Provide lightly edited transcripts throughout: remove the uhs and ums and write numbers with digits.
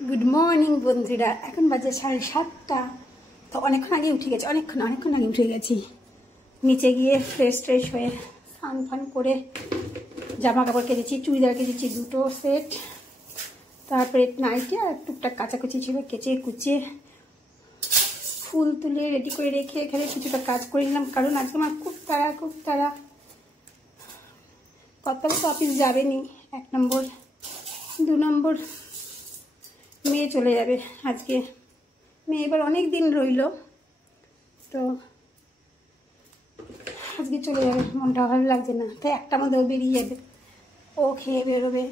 Good morning বন্ধুরা, এখন বাজে 7:30। তো অনেকক্ষণ আগে উঠে গেছি, অনেকক্ষণ আগে উঠে গেছি। নিচে গিয়ে ফ্রেশ হয়ে স্নান ফান করে জামা কাপড় কেচেছি, চুড়িদার কেচেছি 2টো সেট, তারপরে নাইটি আর টুকটাক কাচাকুচি ছিল, কেচে কুচে ফুল তুলে রেডি করে রেখে এখানে কিছুটা কাজ করে নিলাম, কারণ আজকে আমার খুব তাড়া। কর্তাবাবু তো অফিস যাবেনি, 1 নম্বর। 2 নম্বর, মেয়ে চলে যাবে আজকে। মেয়ে এবার অনেক দিন রইল, তো আজকে চলে যাবে, মনটা ভালো লাগছে না। তাই 1টার মধ্যে ও বেরিয়ে যাবে, ও খেয়ে বেরোবে,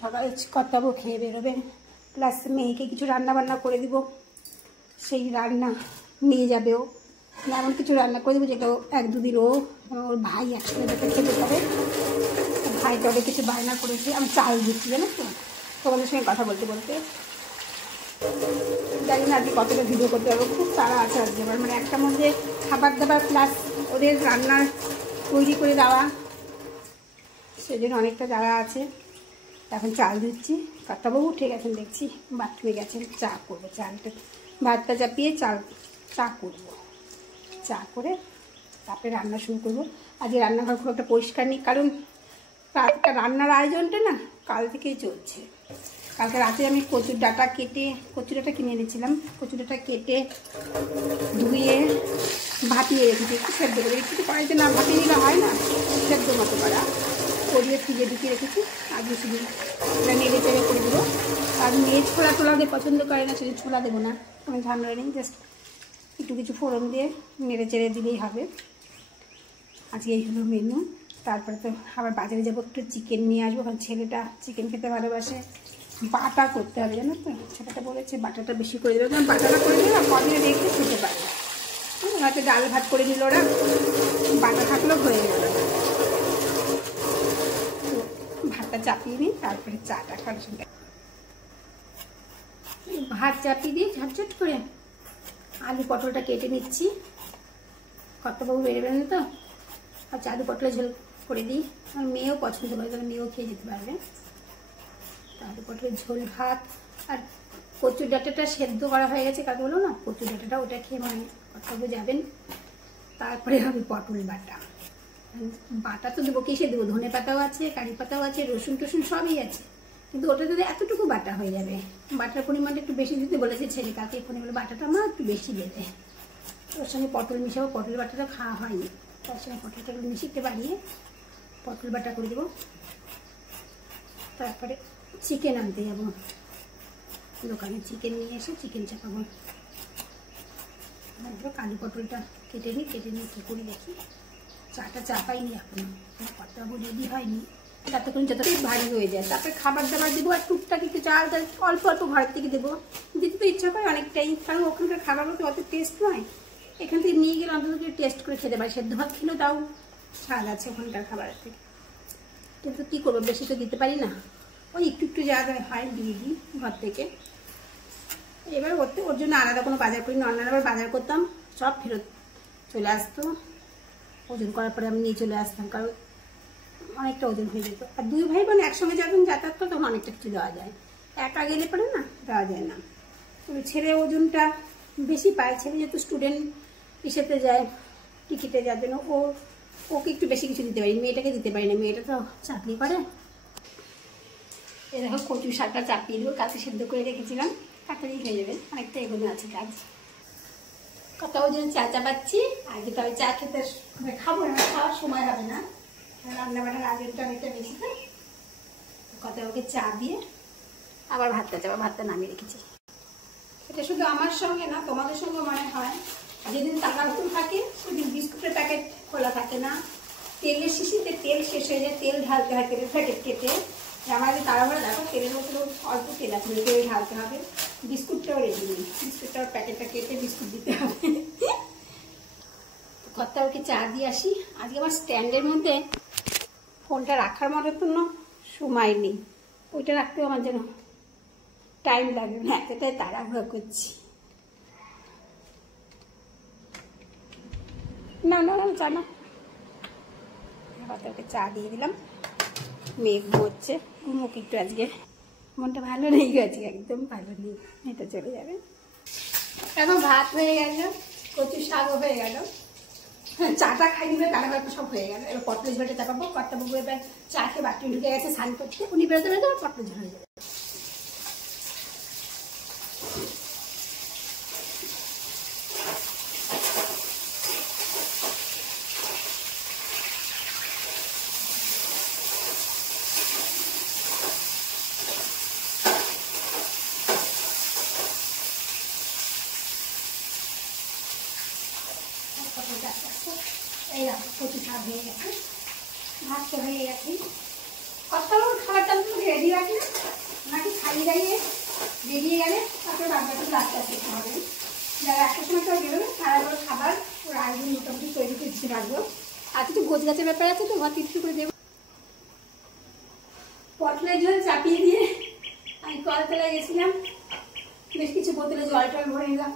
সকালে কর্তাবাবু খেয়ে বেরোবে, প্লাস মেয়েকে কিছু রান্না বান্না করে দিব, সেই রান্না নিয়ে যাবে ও। এমন কিছু রান্না করে দেবো যেটা 1-2 দিন ওর ভাই একসাথে খেতে পারে। ভাইটা ওদের কিছু বায়না করেছে, আমি চাল দিচ্ছি, জানো তো, তোমাদের সঙ্গে কথা বলতে জানি না আজকে কতটা ভিডিও করতে পারবো, খুব তাড়া আছে আজকে আমার। মানে 1টার মধ্যে খাবার দাবার প্লাস ওদের রান্নার তৈরি করে দেওয়া, সেজন্য অনেকটা তাড়া আছে। এখন চাল দিচ্ছি, কর্তাবাবু উঠে গেছেন দেখছি, বাথরুমে গেছেন। চা করবো, চালটা ভাতটা চাপিয়ে চা করবো, চা করে তারপরে রান্না শুরু করবো। আজকে রান্নাঘর খুব একটা পরিষ্কার নেই, কারণ রান্নার আয়োজনটা না কাল থেকেই চলছে। কালকে রাতে আমি কচুর ডাঁটা কিনে এনেছিলাম, কচুর ডাঁটা কেটে ধুয়ে ভাপিয়ে রেখেছি, একটু সেদ্ধ করে। একটু কড়াইতে না ভাপিয়ে নিলে হয় না, সেদ্ধ মতো করা করিয়ে ফ্রিজে ঢুকিয়ে রেখেছি। আজকে শুধু এটা নেড়ে চেড়ে করে দেবো। আর মেয়ে ছোলা টোলাতে পছন্দ করে না, সেটা ছোলা দেবো না, আমি ঝামেলা নেই, জাস্ট একটু কিছু ফোড়ন দিয়ে নেড়ে চেড়ে দিলেই হবে। আজকে এই হলো মেনু। তারপরে তো আবার বাজারে যাবো, একটু চিকেন নিয়ে আসবো, কারণ ছেলেটা চিকেন খেতে ভালোবাসে। বাটা করতে হবে, জানো তো, ছেলেটা বলেছে বাটাটা বেশি করে দেবে, কারণ বাটাটা করে দেবে আর কদিনে রেখে খেতে পারবে। হয়তো ডাল ভাত করে নিল ওরা, বাটা থাকলেও হয়ে গেল। তো ভাতটা চাপিয়ে নিই, তারপরে চাটা খাওয়ার সঙ্গে ভাত চাপিয়ে দিয়ে ঝটঝট করে আলু পটলটা কেটে নিচ্ছি। কর্তাবাবু বেরোবেন তো, আচ্ছা আলু পটলের ঝোল করে দিই, আমার মেয়েও পছন্দ করে, তাহলে মেয়েও খেয়ে যেতে পারবে। আলু পটলের ঝোল ভাত, আর কচুর ডাঁটাটা সেদ্ধ করা হয়ে গেছে, কাকে বলো না, কচুর ডাঁটাটা ওটা খেয়ে মানে কর্তাবাবু যাবেন। তারপরে হবে পটল বাটা তো দেবো, কিসে দেবো, ধনে পাতাও আছে, কারি পাতাও আছে, রসুন টসুন সবই আছে, কিন্তু ওটা যদি এতটুকু বাটা হয়ে যাবে। বাটার পরিমাণটা একটু বেশি দিতে বলেছে ছেলে, কাকে ফোনে বলে বাটাটা আমার একটু বেশি দেবে। ওর সঙ্গে পটল মিশাবো, পটল বাটাটা খাওয়া হয়নি, তার সঙ্গে পটলটা মিশিয়ে বাড়িয়ে পটল বাটা করে দেবো। তারপরে চিকেন আনতে যাবো, দোকানে চিকেন নিয়ে এসে চিকেন চাপাবো। কালি পটলটা কেটে নিই কী করি দেখি। চাটা চাপাইনি এখনো, কর্তাবাবু রেডি হয়নি, ততক্ষণ যতটাই ভারী হয়ে যায়। তারপরে খাবার দাবার দেবো, আর টুকটাক একটু চাল অল্প ঘরের থেকে দেবো, দিতে তো ইচ্ছা করে অনেকটাই, কারণ ওখানকার খাবারগুলো তো অত টেস্ট নয়। এখান থেকে নিয়ে গেলে অন্তত টেস্ট করে খেতে পারি, সেদ্ধ ভাত খেলেও তাও স্বাদ আছে ওখানকার খাবারের থেকে। কিন্তু কী করবো, বেশি তো দিতে পারি না, ওই একটু যা হয় দিয়ে দিই ঘর থেকে। এবার ওর জন্য আলাদা কোনো বাজার করি না, অন্যান্য বাজার করতাম, সব ফেরত চলে আসতো, ওজন করার পরে আমি নিয়ে চলে আসতাম, কারণ অনেকটা ওজন হয়ে যেত। আর 2 ভাই বোন একসঙ্গে যখন যাতায়াত করতো তখন অনেকটা কিছু দেওয়া যায়, একা গেলে পরে না দেওয়া যায় না। তবে ছেলে ওজনটা বেশি পায়, ছেলে যেহেতু স্টুডেন্ট ইসেতে যায়, টিকিটে যার জন্য ওকে একটু বেশি কিছু দিতে পারি, মেয়েটাকে দিতে পারি না, মেয়েটা তো চাকরি করে। এই দেখো কচু শাকটা চাপিয়ে দেবো, কাছে সেদ্ধ করে রেখেছিলাম, তাড়াতাড়ি হয়ে যাবে, অনেকটা এগোনো আছে কাজ। কথা ওই জন্য চা চাপাচ্ছি, আজকে তো আমি চা খেতে খাবো না, খাওয়ার সময় হবে না, রান্না বান্নার আয়োজনটা অনেকটা বেশি। তো কথা ওকে চা দিয়ে আবার ভাতটা নামিয়ে রেখেছি। এটা শুধু আমার সঙ্গে না, তোমাদের সঙ্গে মনে হয়, যেদিন তাড়াহুড়ো থাকে সেদিন বিস্কুটের প্যাকেট খোলা থাকে না, তেলের শিশিতে তেল শেষ হয়ে যায়, তেল ঢালতে হয় তেলের প্যাকেট কেটে। আমার যে তাড়াহুড়ো দেখো, তেলের মধ্যে অল্প তেল আছে, তেল ঢালতে হবে। বিস্কুটটাও রেডি নেই, বিস্কুটটাও প্যাকেটটা কেটে বিস্কুট দিতে হবে। কর্তা ওকে চা দিয়ে আসি। আজকে আমার স্ট্যান্ডের মধ্যে ফোনটা রাখার মতো কোনো সময় নেই, ওইটা রাখতেও আমার যেন টাইম লাগবে না, এতটাই তাড়াহুড়ো করছি। না চা না, কর্তাকে চা দিয়ে দিলাম। মেয়ে ঘুমোচ্ছে, ঘুমোক একটু আজকে, মনটা ভালো নেই গেছে, একদম ভালো নেই, এটা চলে যাবে। এখন ভাত হয়ে গেল, কচু শাকও হয়ে গেল, চাটা খাইনি বলে কাটাকাটা সব হয়ে গেল। এবার পটলের ঝোলটা চাপাবো। কর্তাবাবু এবার চা খেয়ে বাথরুম ঢুকে গেছে স্নান করতে, উনি বেরোতে বেরোতে আবার পটলের ঝোল হয়ে যাবে। এই দেখো কচু শাক হয়ে গেছে, ভাত তো হয়ে গেছে। কর্তাবাবুর খাবারটা রেডি রাখি না, ওনাকে খাইয়ে দাঁড়িয়ে বেরিয়ে গেলে তারপরে রান্নাটা আস্তে আস্তে একটু হবে। যারা একটা সময় তো বেরোবে সারা বড় খাবার ওর আগে মোটামুটি তৈরি করে দিতে রাখবো। আর কিছু গোছ গাছের ব্যাপার আছে তো ঘর টিপসি করে দেবো। পটলের ঝোল চাপিয়ে দিয়ে আমি কলতলায় গেছিলাম, বেশ কিছু বোতলে জল টল ভরে নিলাম।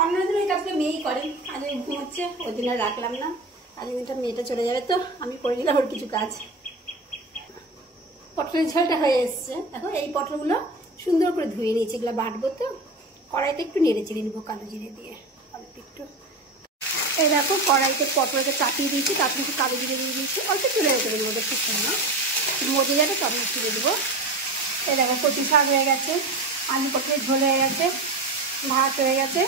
অন্যদিন ওই কাজটা মেয়েই করে, আজ ওই ঘুমোচ্ছে, ওই দিন আর রাখলাম না। আজ দিনটা মেয়েটা চলে যাবে তো আমি করে নিলাম ওর কিছু কাজ। পটলের ঝোলটা হয়ে এসছে, দেখো এই পটলগুলো সুন্দর করে ধুয়ে নিয়েছি, এগুলো বাটবো তো। কড়াইতে একটু নেড়ে চেড়ে নেবো কালো জিরে দিয়ে অল্প একটু। এই দেখো কড়াইতে পটলটা চাপিয়ে দিয়েছি, তারপরে একটু কালো জিরে দিয়ে দিয়েছি, অল্প একটু নেড়ে চেড়ে নেবো, খুব সুন্দর মজে যাবে, তখন একটু দিয়ে দেবো। এই দেখো কচু শাক হয়ে গেছে, আলু পটলের ঝোল হয়ে গেছে, ভাত হয়ে গেছে।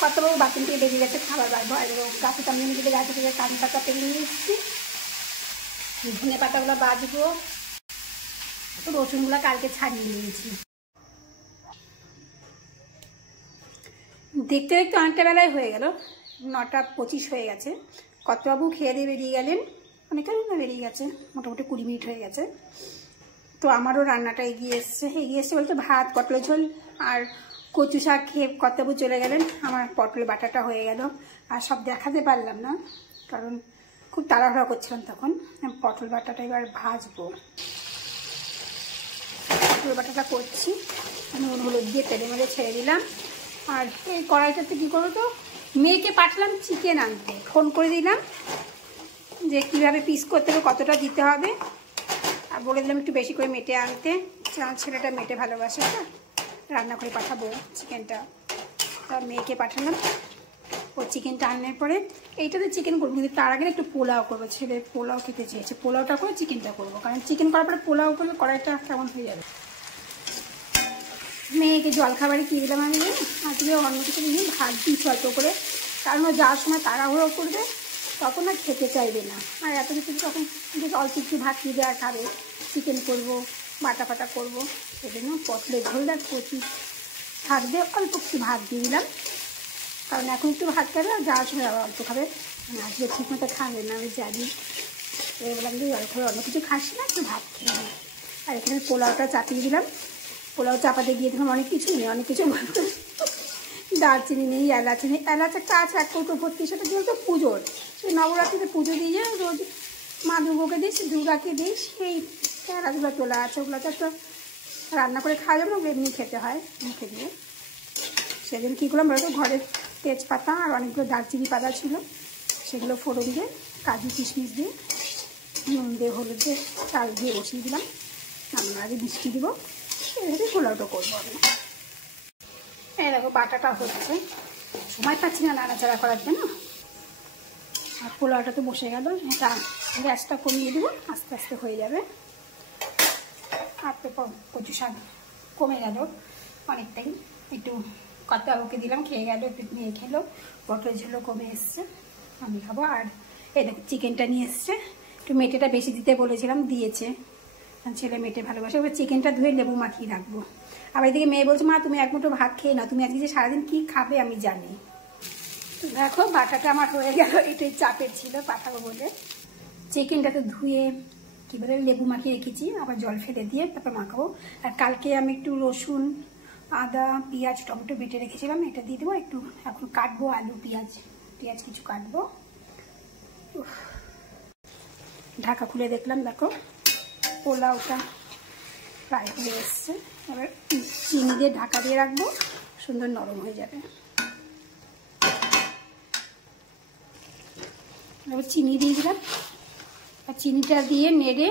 কর্তাবাবু বাথরুম থেকে বেরিয়ে গেছে খাবার বাড়বো। আর গাছে তো আমি নিজেদের গাছে থেকে কাঁচা পাতা পেরে নিয়ে এসেছি, ধনে পাতাগুলো বাজবো, রসুনগুলো কালকে ছাড়িয়ে নিয়েছি। দেখতে দেখতে অনেকটা বেলায় হয়ে গেল, 9:25 হয়ে গেছে। কর্তাবাবু খেয়ে দিয়ে বেরিয়ে গেলেন, অনেকটা বেরিয়ে গেছে, মোটামুটি 20 মিনিট হয়ে গেছে। তো আমারও রান্নাটা এগিয়ে এসছে বলতে ভাত, পটলের ঝোল আর কচু শাক খেয়ে কর্তাবাবু চলে গেলেন। আমার পটলের বাটাটা হয়ে গেল, আর সব দেখাতে পারলাম না কারণ খুব তাড়াহুড়া করছিলাম তখন। পটল বাটাটা এবার ভাজবো, পটল বাটাটা করছি, নুন হলুদ দিয়ে তেলে মেলে ছেড়ে দিলাম। আর এই কড়াইটাতে কী করবো, তো মেয়েকে পাঠালাম চিকেন আনতে, ফোন করে দিলাম যে কীভাবে পিস করতে হবে, কতটা দিতে হবে, আর বলে দিলাম একটু বেশি করে মেটে আনতে, আমার ছেলেটা মেটে ভালোবাসে না, রান্না করে পাঠাবো চিকেনটা। তা মেয়েকে পাঠালাম, ও চিকেনটা আনার পরে এইটাতে চিকেন করবো, কিন্তু তার আগে একটু পোলাও করবো, ছেলে পোলাও খেতে চেয়েছে, পোলাওটা করে চিকেনটা করবো, কারণ চিকেন করার পরে পোলাও করলে কড়াইটা কেমন হয়ে যাবে। মেয়েকে জলখাবারে কী দিলাম আমি, আজকে অন্য কিছু নিয়ে ভাত দিই অল্প করে, কারণ ও যাওয়ার সময় তাড়াহুড়ো করবে, তখন আর খেতে চাইবে না। আর এত কিছু তখন অল্প একটু ভাত দিয়ে আর খাবে, চিকেন করবো, বাটা ফাটা করবো, সেজন্য পটলের ঝোল আর কচু শাক দিয়ে অল্প একটু ভাত দিয়ে দিলাম, কারণ এখন একটু ভাত খাবে আর যাওয়ার সময় আবার অল্প খাবে, আজকে ঠিক মতো খাবে না আমি জানি। বললাম যে জল খাবে, অন্য কিছু খাস না, একটু ভাত খেয়ে নি। আর এখানে পোলাওটা চাপিয়ে দিলাম, পোলাও চাপাতে গিয়ে দেখলাম অনেক কিছু নেই, অনেক কিছু দারচিনি নেই, এলাচ নেই, এলাচ একটা আছে 1 কৌটো ভর্তি, সেটা কি বলতো পুজোর, সেই নবরাত্রিতে পুজো দিয়ে রোজ মা দুর্গাকে দিস, দুর্গাকে দিস, সেই এলাচগুলো তোলা আছে, ওগুলো তো একটা রান্না করে খাওয়া যাবে, ওগুলো এমনি খেতে হয় মুখে দিয়ে। সেদিন কী করলাম বলতো, ঘরে তেজপাতা আর অনেকগুলো দারচিনি পাতা ছিল, সেগুলো ফোড়ন দিয়ে কাজু কিশমিশ দিয়ে নুন দিয়ে হলুদ দিয়ে চাল দিয়ে বসিয়ে দিলাম, আমরা আগে মিষ্টি দিব, এইভাবে পোলাওটা করবো আমি। এই দেখো বাটাটা হচ্ছে, সময় পাচ্ছি না নাড়াচাড়া করার জন্য। আর পোলাওটা তো বসে গেল, এটা গ্যাসটা কমিয়ে দেবো, আস্তে আস্তে হয়ে যাবে। আর তো কচু শাক কমে গেল অনেকটাই, একটু কর্তাবাবুকে দিলাম, খেয়ে গেল, একটু নিয়ে খেলো, পটলের ঝোলও কমে এসছে, আমি খাবো। আর এই দেখো চিকেনটা নিয়ে এসছে, একটু মেটেটা বেশি দিতে বলেছিলাম, দিয়েছে, ছেলে মেটে ভালোবাসে। এবার চিকেনটা ধুয়ে লেবু মাখিয়ে রাখবো। আবার এদিকে মেয়ে বলছে, মা তুমি 1 মুঠো ভাত খেয়ে নাও, তুমি আজকে যে সারাদিন কী খাবে আমি জানি। দেখো বাটাটা আমার হয়ে গেল, এটাই চাপের ছিল পাঠাবো বলে। চিকেনটা তো ধুয়ে কী বলে লেবু মাখিয়ে রেখেছি, আবার জল ফেলে দিয়ে তারপর মাখাবো। আর কালকে আমি একটু রসুন, আদা, পেঁয়াজ, টমেটো বেটে রেখেছিলাম, এটা দিয়ে দেবো। একটু এখন কাটবো আলু, পেঁয়াজ কিছু কাটবো। ঢাকা খুলে দেখলাম, দেখো পোলাওটা প্রায় হয়ে এসছে। এবার চিনি দিয়ে ঢাকা দিয়ে রাখবো, সুন্দর নরম হয়ে যাবে। এবার চিনি দিয়ে দিলাম, আর চিনিটা দিয়ে নেড়ে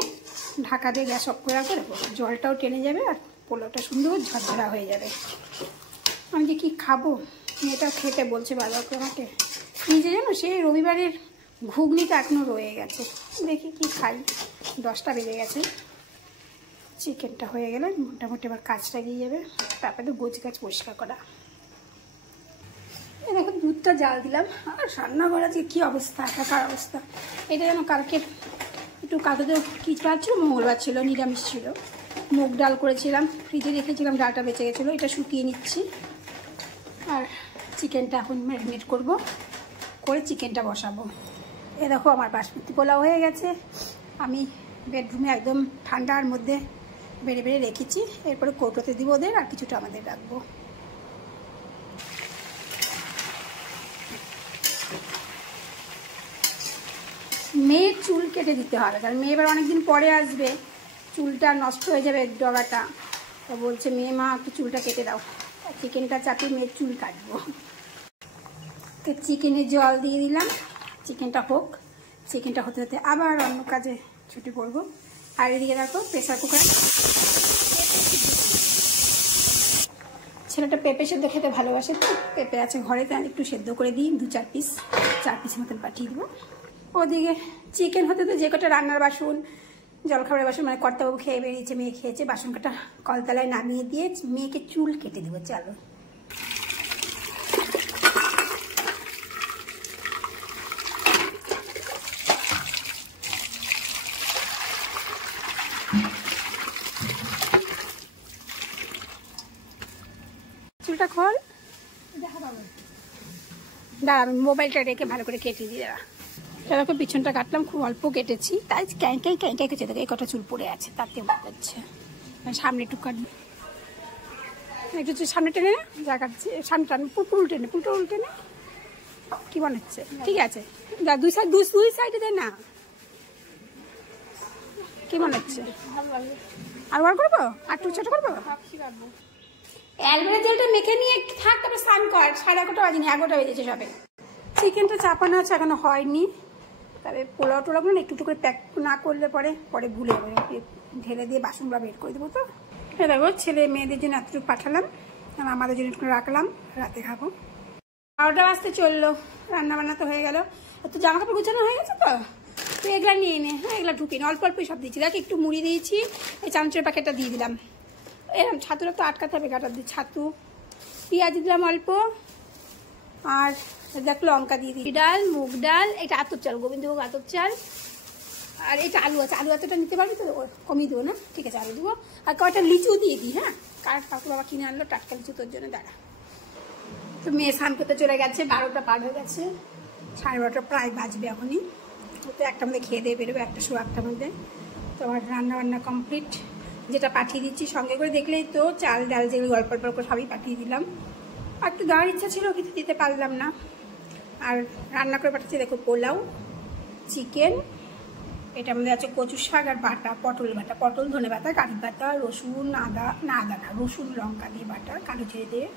ঢাকা দিয়ে গ্যাস অফ করে রাখবো, জলটাও টেনে যাবে আর পোলাওটা সুন্দর ঝরঝরা হয়ে যাবে। আমি যে কী খাবো, মেয়েটাও খেতে বলছে বাবাকে আমাকে। নিজে জানো সেই রবিবারের ঘুগনিটা এখনও রয়ে গেছে, দেখি কি খাই। 10টা বেজে গেছে। চিকেনটা হয়ে গেলে মোটামুটি আবার কাজটা গিয়ে যাবে। তারপরে তো গোছ গাছ পরিষ্কার করা। এই দেখো দুধটা জাল দিলাম। আর রান্নাঘর আজকে কী অবস্থা, একাকার অবস্থা। এটা যেন কালকে একটু কালকে তো কী বার ছিল, মঙ্গলবার ছিল, নিরামিষ ছিল। মুগ ডাল করেছিলাম, ফ্রিজে রেখেছিলাম, ডালটা বেঁচে গেছিলো। এটা শুকিয়ে নিচ্ছি। আর চিকেনটা এখন ম্যারিনেট করব, করে চিকেনটা বসাবো। এ দেখো আমার বাসমতি পোলাও হয়ে গেছে। আমি বেডরুমে একদম ঠান্ডার মধ্যে বেড়ে বেড়ে রেখেছি। এরপরে কৌটোতে দিব ওদের, আর কিছুটা আমাদের রাখবো। মেয়ের চুল কেটে দিতে হবে, কারণ মেয়ে এবার অনেকদিন পরে আসবে, চুলটা নষ্ট হয়ে যাবে ডগাটা। তো বলছে মেয়ে মা একটু চুলটা কেটে দাও। চিকেনটা চাপিয়ে মেয়ের চুল কাটবো। তো চিকেনে জল দিয়ে দিলাম, চিকেনটা হোক। চিকেনটা হতে হতে আবার অন্য কাজে ছুটি পড়বো। আর এদিকে দেখো প্রেসার কুকারে ছেলেটা পেঁপে সেদ্ধ খেতে ভালোবাসে, তো পেঁপে আছে ঘরে, তাই একটু সেদ্ধ করে দিই। 2-4 পিস, 4 পিস মতন পাঠিয়ে দেবো। ওদিকে চিকেন হতে তো যে কটা রান্নার বাসন, জলখাবারের বাসন, মানে কর্তাবাবু খেয়ে বেরিয়েছে, মেয়ে খেয়েছে, বাসন কাটা কলতলায় নামিয়ে দিয়ে মেয়েকে চুল কেটে দেবো। চলো চুলটা খোল। দাঁড়া আমি মোবাইলটা রেখে ভালো করে কেটে দিই। দাঁড়া দেখো পিছনটা কাটলাম, খুব অল্প কেটেছি, তাই ক্যাঁকাই ক্যাঁকাই কেটে দেখো এই কটা চুল পড়ে আছে, তাতে মনে হচ্ছে। সামনে একটু কাটবো, একটু সামনে টেনে না, যা কাটছে সামনে টান, পুল টেনে, পুলটা উল্টে নে। কি মনে হচ্ছে? ঠিক আছে, দুই সাইডে দে না। কি মনে হচ্ছে? আর বার করবো, আর একটু ছোট করবো। অ্যালভেরা জেলটা মেখে নিয়ে একটু থাক, তারপরে স্নান কর। 11:30 বাজেনি, 11টা বেজেছে সবে। চিকেনটা চাপানো আছে, এখনো হয়নি। তবে পোলাও টোলাগুলো একটু একটু করে প্যাক না করলে পরে ভুলে যাবে। ঢেলে দিয়ে বাসনগুলো বের করে দেবো। তো দেখো ছেলে মেয়েদের জন্য এতটুকু পাঠালাম, আর আমাদের জন্য একটু রাখলাম, রাতে খাবো। 12টা বাজতে চললো, রান্না বান্না তো হয়ে গেল। তো জামা কাপড় গুছানো হয়ে গেছে। তো এগুলা নিয়ে নে। হ্যাঁ এগুলা ঢুকিনি, অল্প অল্পই সব দিচ্ছি। দেখ একটু মুড়ি দিয়েছি, এই চামচের প্যাকেটটা দিয়ে দিলাম। এরকম ছাতুটা তো আটকাতে হবে, গাটার দিয়ে ছাতু, পেঁয়াজ দিলাম অল্প, আর দেখ লঙ্কা দিয়ে দিই। ডাল, মুগ ডাল, এটা আতপ চাল, গোবিন্দভোগ আতপ চাল। আর এটা আলু আছে, আলু এতটা নিতে পারবি তো? কমিয়ে দেবো না? ঠিক আছে, আলু দেবো। আর কয়টা লিচু দিয়ে দিই। হ্যাঁ কাকু বাবা কিনে আনলো টাটকা লিচু তোর জন্য। দাঁড়া, তো মেয়ে স্নান করতে চলে গেছে, 12টা পার হয়ে গেছে, 12:30 প্রায় বাজবে এখনই। তো একটার মধ্যে খেয়ে দিয়ে বেরোবে, 1টার মধ্যে। তো আমার রান্না বান্না কমপ্লিট, যেটা পাঠিয়ে দিচ্ছি সঙ্গে করে দেখলেই তো। চাল ডাল যেগুলো গল্প করে সবই পাঠিয়ে দিলাম। আর একটু দেওয়ার ইচ্ছা ছিল কিন্তু দিতে পারলাম না। আর রান্না করে পাঠাচ্ছি দেখো পোলাও, চিকেন, এটার মধ্যে আছে কচু শাক আর বাটা, পটল বাটা, পটল ধনে বাটা, কারি পাতা, রসুন, আদা না রসুন লঙ্কা দিয়ে বাটা, কালো জিরে দিয়ে,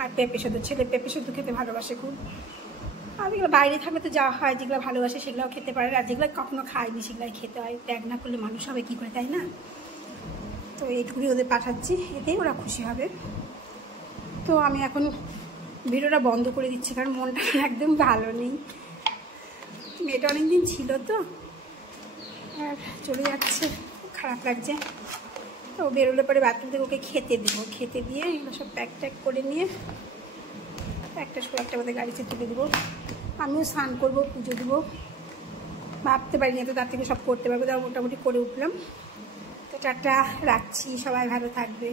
আর পেঁপে সেদ্ধ। ছেলে পেঁপে সেদ্ধ খেতে ভালোবাসে খুব। আর যেগুলো বাইরে থাকলে তো যাওয়া হয়, যেগুলো ভালোবাসে সেগুলোও খেতে পারে, আর যেগুলো কখনো খায়নি সেগুলোই খেতে হয়। ত্যাগ না করলে মানুষ হবে কী করে, তাই না? তো এইটুকুনি ওদের পাঠাচ্ছি, এতেই ওরা খুশি হবে। তো আমি এখন ভিডিওটা বন্ধ করে দিচ্ছি, কারণ মনটা একদম ভালো নেই। মেয়েটা অনেকদিন ছিল তো, আর চলে যাচ্ছে, খারাপ লাগছে। তো বেরোলে পরে বাথরুম থেকে ওকে খেতে দেবো, খেতে দিয়ে এগুলো সব প্যাক ট্যাক করে নিয়ে একটা মধ্যে গাড়িতে তুলে দেবো। আমিও স্নান করবো, পুজো দেবো। ভাবতে পারিনি তো তার থেকে সব করতে পারবো, তাও মোটামুটি করে উঠলাম। তো টাটা, রাখছি, সবাই ভালো থাকবে।